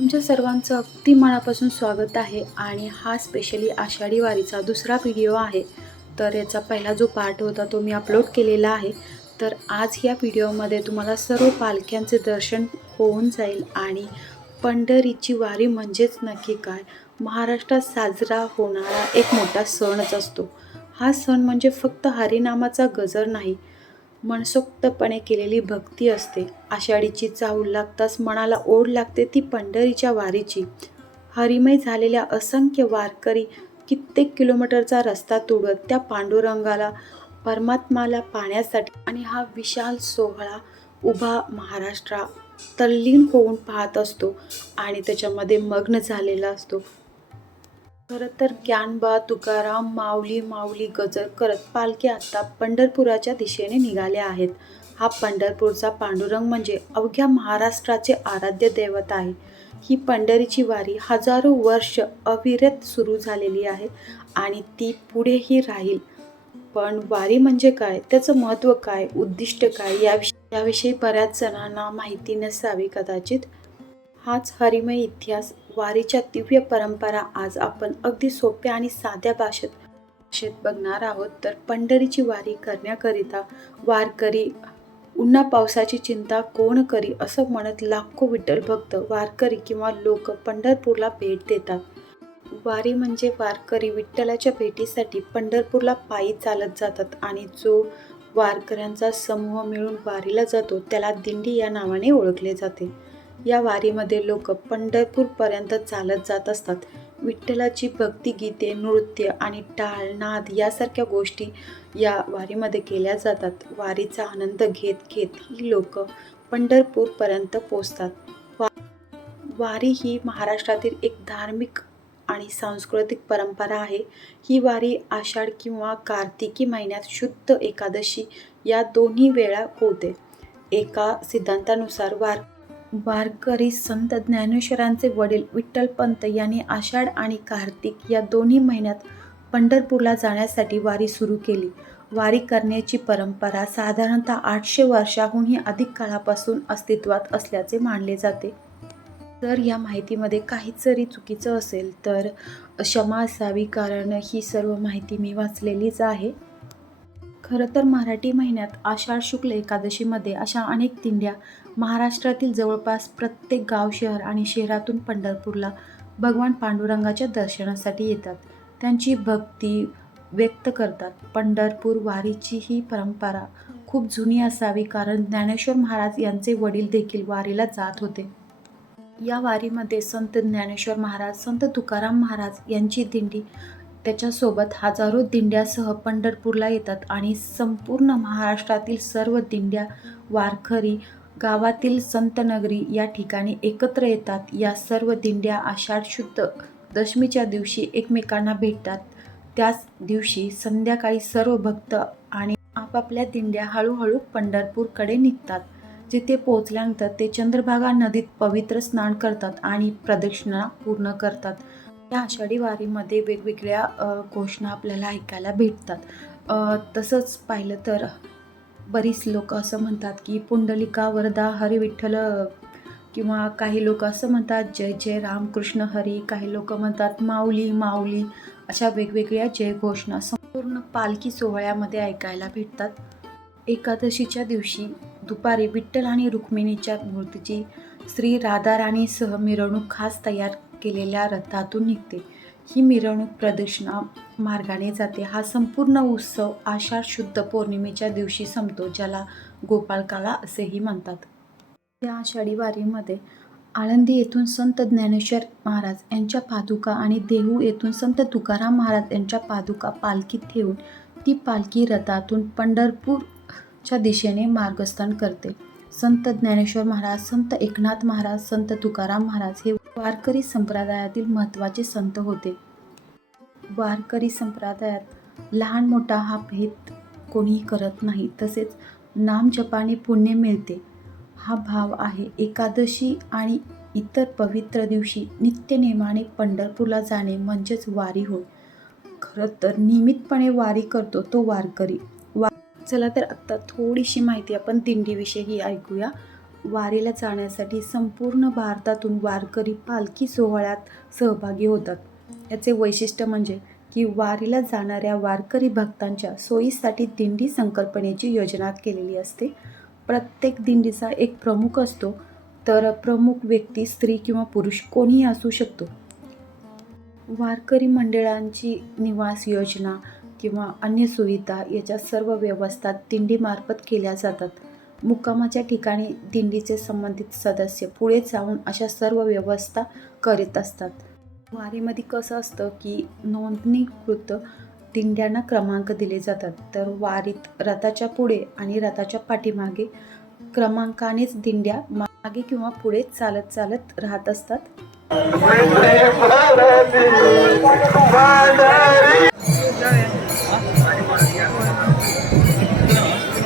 तुमच्या सर्वांचं अगदी मनापासून स्वागत आहे आणि हा स्पेशली आषाढी वारीचा दुसरा व्हिडिओ आहे. तर याचा पहिला जो पार्ट होता तो मी अपलोड केलेला आहे. तर आज या व्हिडिओमध्ये तुम्हाला सर्व पालख्यांचे दर्शन होऊन जाईल आणि पंढरीची वारी म्हणजेच नक्की काय? महाराष्ट्रात साजरा होणारा एक मोठा सणच असतो. हा सण म्हणजे फक्त हरिनामाचा गजर नाही मनसोक्तपणे केलेली भक्ती असते. आषाढीची चाहूल लागताच मनाला ओढ लागते ती पंढरीच्या वारीची. हरिमय झालेल्या असंख्य वारकरी कित्येक किलोमीटरचा रस्ता तुडत त्या पांडुरंगाला परमात्माला पाहण्यासाठी आणि हा विशाल सोहळा उभा महाराष्ट्रा तल्लीन होऊन पाहत असतो आणि त्याच्यामध्ये मग्न झालेला असतो. खरं तर ज्ञानबा तुकाराम माऊली माऊली गजर करत पालखी आता पंढरपुराच्या दिशेने निघाल्या आहेत. हा पंढरपूरचा पांडुरंग म्हणजे अवघ्या महाराष्ट्राचे आराध्य दैवत आहे. ही पंढरीची वारी हजारो वर्ष अविरत सुरू झालेली आहे आणि ती पुढेही राहील. पण वारी म्हणजे काय? त्याचं महत्त्व काय? उद्दिष्ट काय? याविषयी याविषयी बऱ्याच जणांना माहिती नसावी कदाचित. हाच हरिमय इतिहास वारीच्या दिव्य परंपरा आज आपण अगदी सोप्या आणि साध्या भाषेत भाषेत बघणार आहोत. तर पंढरीची वारी करण्याकरिता वारकरी उन्हा पावसाची चिंता कोण करी असं म्हणत लाखो विठ्ठल भक्त वारकरी किंवा लोक पंढरपूरला भेट देतात. वारी म्हणजे वारकरी विठ्ठलाच्या भेटीसाठी पंढरपूरला पायी चालत जातात आणि जो वारकऱ्यांचा समूह मिळून वारीला जातो त्याला दिंडी या नावाने ओळखले जाते. या वारीमध्ये लोक पंढरपूरपर्यंत चालत जात असतात. विठ्ठलाची भक्तिगीते नृत्य आणि टाळ नाद यासारख्या गोष्टी या वारीमध्ये केल्या जातात. वारीचा आनंद घेत घेत ही लोक पंढरपूरपर्यंत पोचतात वा वारी ही महाराष्ट्रातील एक धार्मिक आणि सांस्कृतिक परंपरा आहे. ही वारी आषाढ किंवा कार्तिकी महिन्यात शुद्ध एकादशी या दोन्ही वेळा होते. एका सिद्धांतानुसार वार वारकरी संत ज्ञानेश्वरांचे वडील विठ्ठलपंत यांनी आषाढ आणि कार्तिक या दोन्ही महिन्यात पंढरपूरला जाण्यासाठी वारी सुरू केली. वारी करण्याची परंपरा साधारणतः आठशे वर्षाहूनही अधिक काळापासून अस्तित्वात असल्याचे मानले जाते. जर या माहितीमध्ये काहीच जरी चुकीचं असेल तर क्षमा असावी कारण ही सर्व माहिती मी वाचलेलीच आहे. खरं तर मराठी महिन्यात आषाढ शुक्ल एकादशीमध्ये अशा अनेक दिंड्या महाराष्ट्रातील जवळपास प्रत्येक गाव शहर आणि शहरातून पंढरपूरला भगवान पांडुरंगाच्या दर्शनासाठी येतात. त्यांची भक्ती व्यक्त करतात. पंढरपूर वारीची ही परंपरा खूप जुनी असावी कारण ज्ञानेश्वर महाराज यांचे वडील देखील वारीला जात होते. या वारीमध्ये संत ज्ञानेश्वर महाराज संत तुकाराम महाराज यांची दिंडी त्याच्यासोबत हजारो दिंड्यासह पंढरपूरला येतात आणि संपूर्ण महाराष्ट्रातील सर्व दिंड्या वारखरी गावातील संतनगरी या ठिकाणी एकत्र येतात. या सर्व दिंड्या आषाढ शुद्ध दशमीच्या दिवशी एकमेकांना भेटतात. त्याच दिवशी संध्याकाळी सर्व भक्त आणि आपापल्या दिंड्या हळूहळू पंढरपूरकडे निघतात. जिथे पोहोचल्यानंतर ते चंद्रभागा नदीत पवित्र स्नान करतात आणि प्रदक्षिणा पूर्ण करतात. या आषाढी वारीमध्ये वेगवेगळ्या घोषणा आपल्याला ऐकायला भेटतात. तसंच पाहिलं तर बरीच लोक असं म्हणतात की पुंडलिका वरदा हरी विठ्ठल किंवा काही लोक असं म्हणतात जय जय रामकृष्ण हरी काही लोक म्हणतात माऊली माऊली अशा वेगवेगळ्या जय घोषणा संपूर्ण पालखी सोहळ्यामध्ये ऐकायला भेटतात. एकादशीच्या दिवशी दुपारी विठ्ठल आणि रुक्मिणीच्या मूर्तीची श्री राधाराणीसह मिरवणूक खास तयार केलेल्या रथातून निघते. ही मिरवणूक प्रदक्षिणा मार्गाने जाते. हा संपूर्ण उत्सव आषाढ शुद्ध पौर्णिमेच्या दिवशी संपतो ज्याला गोपाळकाला असेही म्हणतात. या आषाढी वारीमध्ये आळंदी येथून संत ज्ञानेश्वर महाराज यांच्या पादुका आणि देहू येथून संत तुकाराम महाराज यांच्या पादुका पालखीत ठेवून ती पालखी रथातून पंढरपूरच्या दिशेने मार्गस्थान करते. संत ज्ञानेश्वर महाराज संत एकनाथ महाराज संत तुकाराम महाराज हे वारकरी संप्रदायातील महत्त्वाचे संत होते. वारकरी संप्रदायात लहान मोठा हा भेद कोणीही करत नाही तसेच नामजपाने पुण्य मिळते. हा भाव आहे एकादशी आणि इतर पवित्र दिवशी नित्यनेमाने पंढरपूरला जाणे म्हणजेच वारी होय. खरं तर नियमितपणे वारी करतो तो वारकरी. वा चला तर आत्ता थोडीशी माहिती आपण दिंडीविषयी ऐकूया. वारीला जाण्यासाठी संपूर्ण भारतातून वारकरी पालखी सोहळ्यात सहभागी होतात. याचे वैशिष्ट्य म्हणजे की वारीला जाणाऱ्या वारकरी भक्तांच्या सोयीसाठी दिंडी संकल्पनेची योजना केलेली असते. प्रत्येक दिंडीचा एक प्रमुख असतो. तर प्रमुख व्यक्ती स्त्री किंवा पुरुष कोणीही असू शकतो. वारकरी मंडळांची निवास योजना किंवा अन्य सुविधा याच्या सर्व व्यवस्था दिंडीमार्फत केल्या जातात. मुक्कामाच्या ठिकाणी दिंडीचे संबंधित सदस्य पुढे जाऊन अशा सर्व व्यवस्था करीत असतात. वारीमध्ये कसं असतं की नोंदणीकृत दिंड्यांना क्रमांक दिले जातात. तर वारीत रथाच्या पुढे आणि रथाच्या पाठीमागे क्रमांकानेच दिंड्या मागे किंवा पुढे चालत चालत राहत असतात.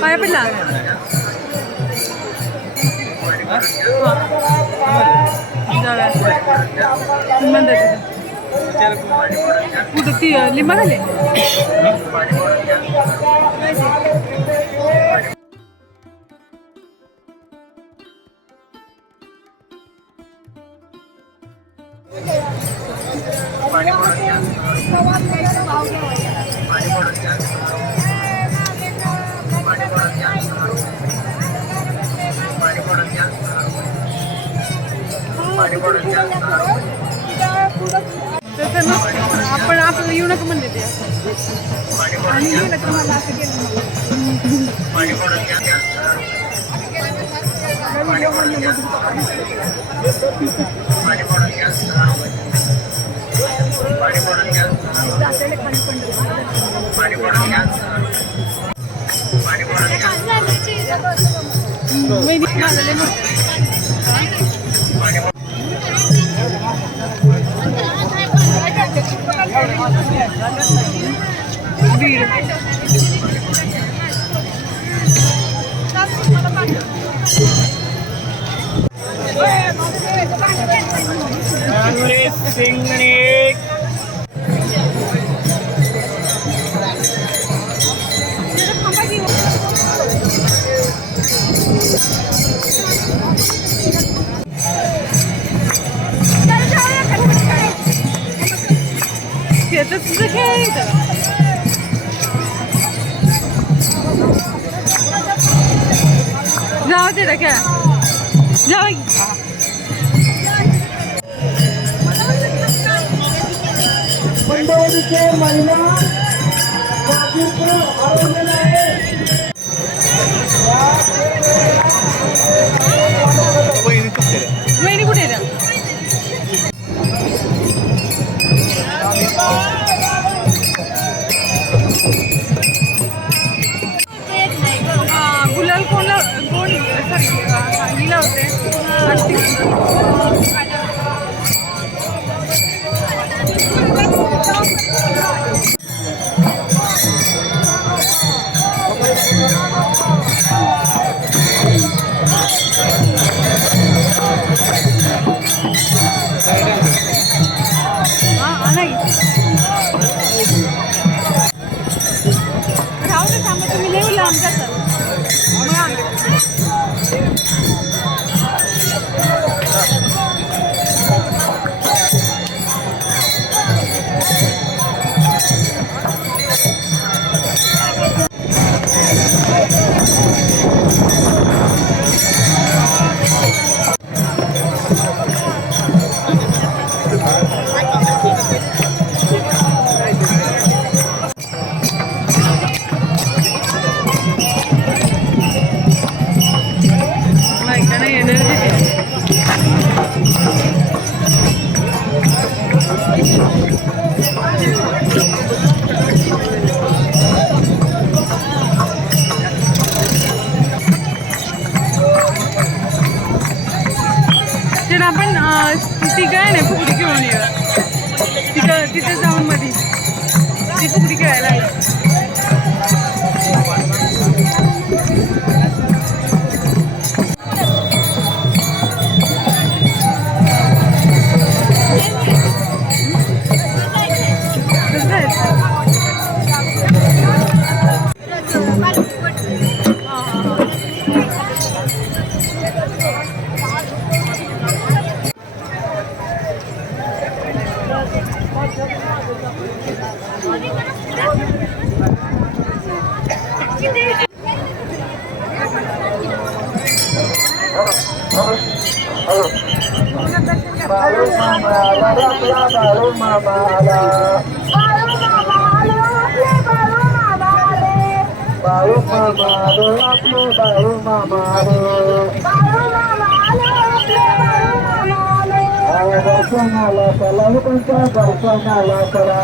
पाय पडला. Puta tía, le mágale. आणि गेलं तर मला असं केलं मला. वहिनी माझं लय मोठं. ভিড় Get this is a cake. जाऊ दे खेळा जाऊ. मंडळीचे महिला तुम्ही लई मामा आला बाळू मामा आलो आपले बाळू मामा आलो दर्शन आला चला कोणत्या दर्शन आला चला.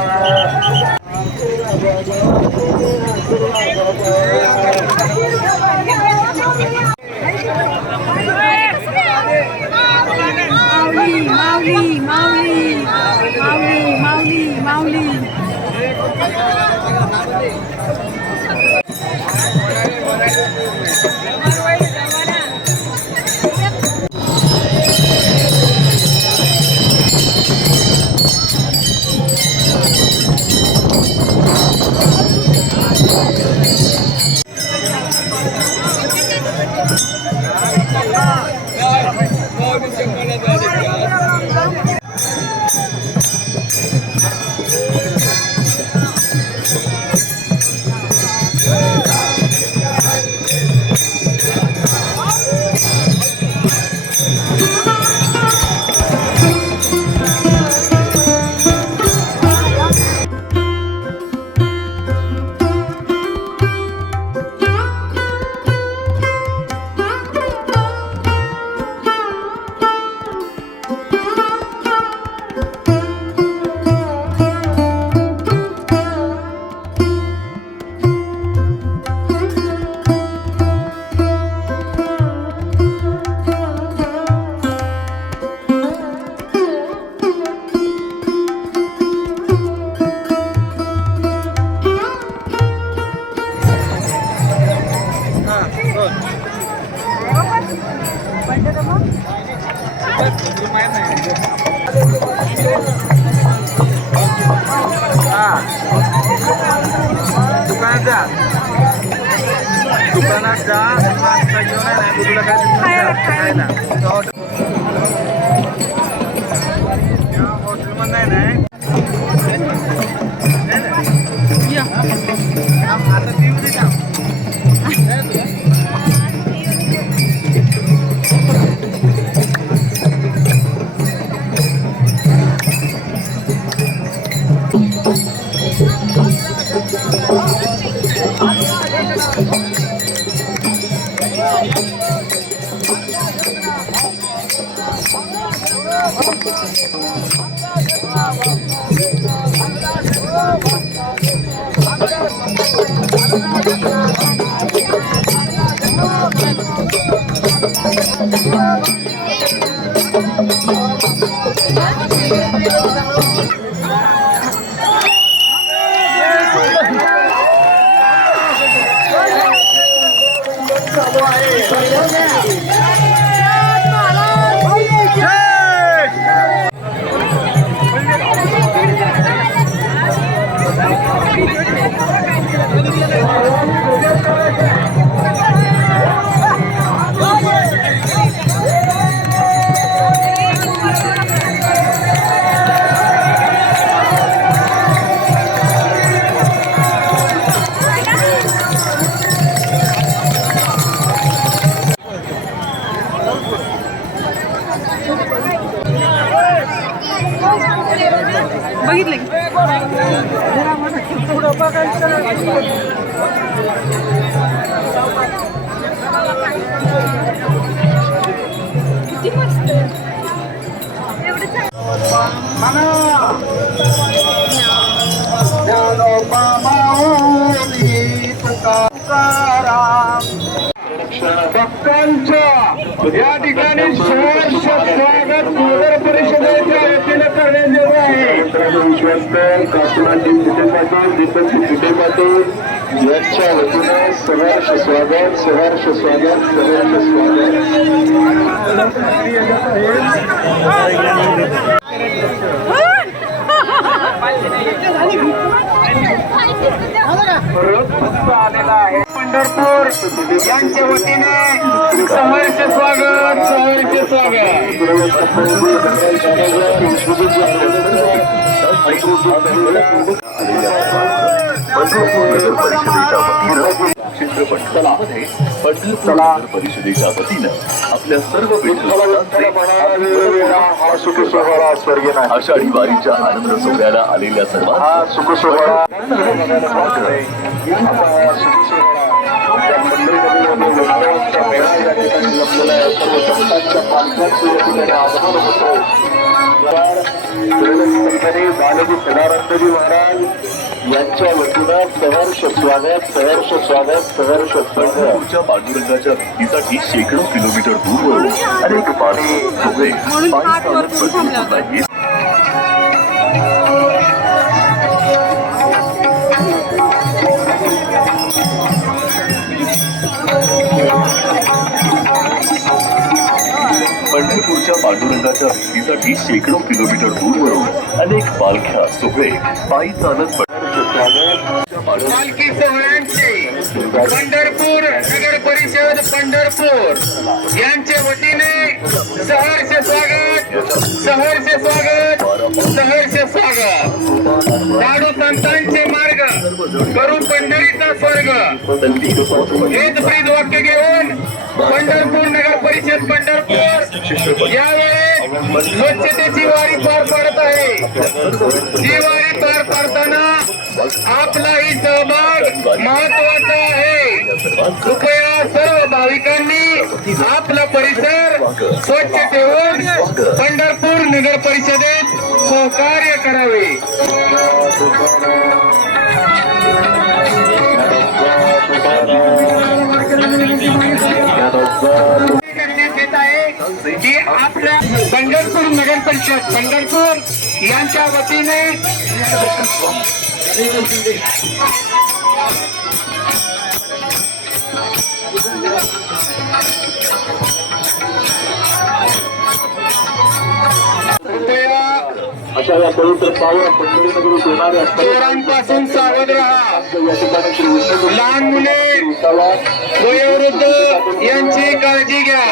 Thank you. विश्वस्त कासुराची पिठे पाटील दीपक पिठे पाटील यांच्या वतीने सहर्ष स्वागत सहर्ष स्वागत सहर्ष स्वागत. आलेला आहे पंढरपूर. यांच्या वतीने सहर्ष स्वागत सहर्ष स्वागत. परिषदेच्या वतीनं आपल्या सर्व सुख आषाढी वारीच्या आनंद सोहळ्याला आलेल्या सर्वांना हा सुख सोहळा आता या सर्व संतांच्या पालख्यांचं आगमन होतं तर संतांनी बालाजी सदानंदजी महाराज यांच्या वतीनं सहर्ष स्वागत सहर्ष स्वागत सहर्ष पांडुरंगाच्या शेकडो किलोमीटर दूरवरून अनेक पाणी पांडुरंगाच्या भेटीसाठी शेकडो किलोमीटर दूरवरून अनेक पालख्या सोहळे पायी चालत पालखी सोहळ्यांचे पंढरपूर नगर परिषद पंढरपूर यांच्या वतीने सहर्ष स्वागत सहर्ष स्वागत. सहर्ष स्वागत. लाडू संतांचे मार्ग करू पंढरीचा स्वर्ग. हेच ब्रीद वाक्य घेऊन पंढरपूर नगर परिषद पंढरपूर. यावेळेस स्वच्छतेची वारी पार पाडत आहे. ही वारी पार पाडताना आपलाही सहभाग महत्त्वाचा आहे. कृपया सर्व भाविकांनी आपला परिसर स्वच्छ ठेवून पंढरपूर नगर परिषदेत सहकार्य करावे की आपल्या पंढरपूर नगर परिषद पंढरपूर यांच्या वतीने Thank you. अशा या पवित्र पावन पंढरीनगरी येणारे असतात चोरांपासून सावध राहा. या ठिकाणी श्री विष्णू लहान मुले वयोवृद्ध यांची काळजी घ्या.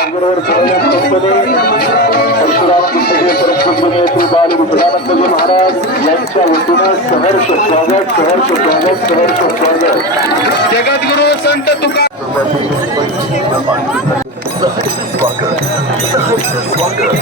महाराज यांच्या वतीनं सहर्ष स्वागत सहर्ष स्वागत सहर्ष स्वागत. जगद्गुरु संत तुका सहर्ष स्वागत सहर्ष स्वागत.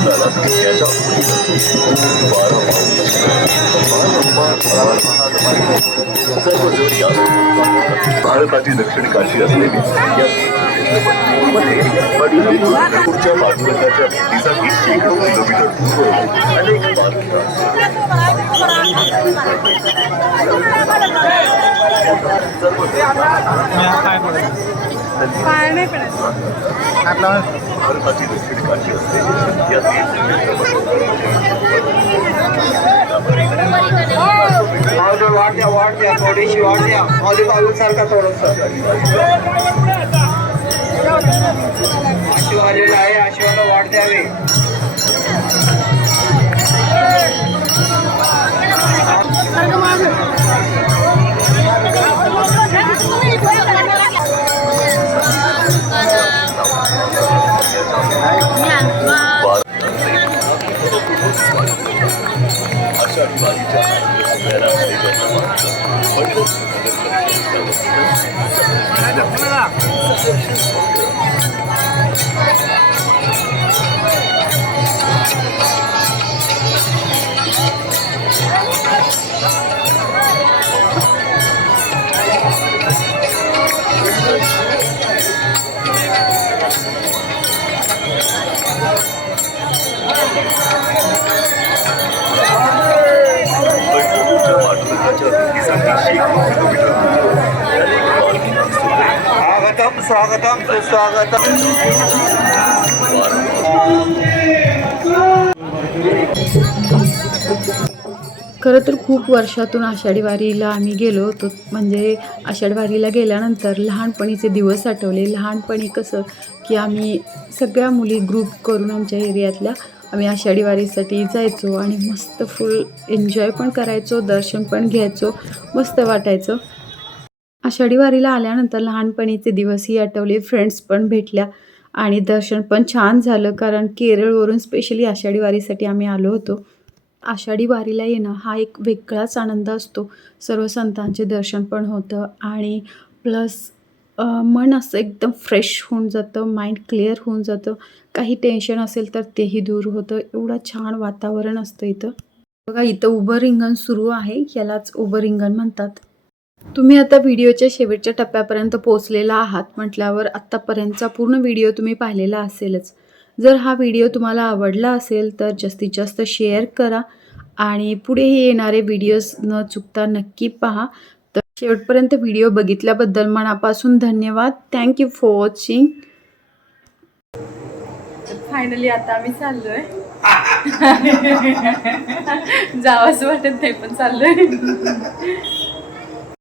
भेटण्याच्या या भारताची दक्षिण काशी असलेली या पंढरपूरच्या पांडुरंगाच्या भेटीसाठी शेकडो किलोमीटर दूरवरून अनेक पडत भारताची दक्षिण काशी असलेली या वाढ द्या वाढ द्या थोडीशी वाढ द्या. माऊली बाबू सारखा थोडस. आशिव आलेला आहे आशिवाला वाढ द्यावे. विभागीच्या सोहळ्याला आलेल्या सर्वांचं पंढरपूर स्वागतम स्वागतम सुस्वागतम। खरं तर खूप वर्षातून आषाढी वारीला आम्ही गेलो होतो. म्हणजे आषाढी वारीला गेल्यानंतर लहानपणीचे दिवस आठवले. लहानपणी कसं की आम्ही सगळ्या मुली ग्रुप करून आमच्या एरियातल्या आम्ही आषाढी वारीसाठी जायचो आणि मस्त फुल एन्जॉय पण करायचो दर्शन पण घ्यायचो मस्त वाटायचं. आषाढी वारीला आल्यानंतर लहानपणीचे दिवसही आठवले फ्रेंड्स पण भेटल्या आणि दर्शन पण छान झालं कारण केरळवरून स्पेशली आषाढी वारीसाठी आम्ही आलो होतो. आषाढी वारीला येणं हा एक वेगळाच आनंद असतो. सर्व संतांचे दर्शन पण होतं आणि प्लस मन असं एकदम फ्रेश होऊन जातं माइंड क्लिअर होऊन जातं. काही टेन्शन असेल तर तेही दूर होतं. एवढं छान वातावरण असतं इथं. बघा इथं उभं रिंगण सुरू आहे. यालाच उभं रिंगण म्हणतात. तुम्ही आता व्हिडिओच्या शेवटच्या टप्प्यापर्यंत पोहोचलेला आहात म्हटल्यावर आत्तापर्यंतचा पूर्ण व्हिडिओ तुम्ही पाहिलेला असेलच. जर हा व्हिडिओ तुम्हाला आवडला असेल तर जास्तीत जास्त शेअर करा आणि पुढेही येणारे व्हिडिओज न चुकता नक्की पहा. शेवटपर्यंत व्हिडिओ बघितल्याबद्दल मनापासून धन्यवाद. थँक्यू फॉर वॉचिंग फायनली आता आम्ही चाललोय. जावंच वाटत नाही पण चाललोय.